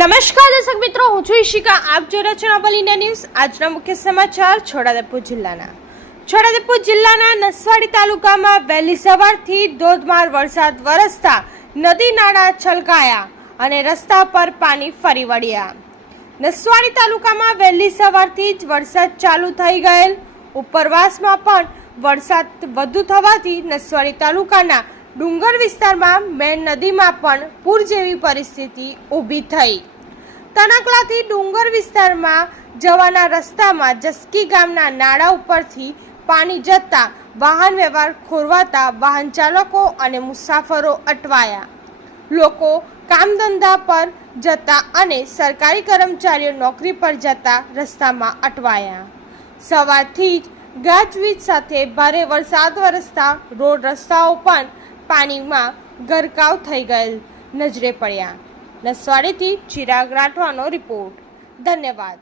નમસ્કાર દર્શક મિત્રો, હું છું ઈશિકા. આપ જોઈ રહ્યા છો નોબલ ઇન્ડિયા ન્યૂઝ. આજના મુખ્ય સમાચાર. છોટાઉદેપુર જિલ્લાના નસવાડી તાલુકામાં વહેલી સવારથી ધોધમાર વરસાદ વરસતા નદી નાળા છલકાયા અને રસ્તા પર પાણી ફરી વળ્યા. નસવાડી તાલુકામાં વહેલી સવારથી જ વરસાદ ચાલુ થઈ ગયેલ. ઉપરવાસમાં પણ વરસાદ વધુ થવાથી નસવાડી તાલુકાના ડુંગર વિસ્તારમાં મેન નદીમાં પણ પૂર જેવી પરિસ્થિતિ ઊભી થઈ. તણકલાથી ડુંગર વિસ્તારમાં જવાના રસ્તામાં જસકી ગામના નાળા ઉપરથી પાણી જતા વાહન વ્યવહાર ખોરવાતા વાહન ચાલકો અને મુસાફરો અટવાયા. લોકો કામ ધંધા પર જતા અને સરકારી કર્મચારીઓ નોકરી પર જતા રસ્તામાં અટવાયા. સવારથી જ ગાજવીજ સાથે ભારે વરસાદ વરસતા રોડ રસ્તાઓ પણ પાણીમાં ગરકાવ થઈ ગયેલ નજરે પડ્યા. નસવાડીથી ચિરાગ રાઠવાનો રિપોર્ટ. ધન્યવાદ.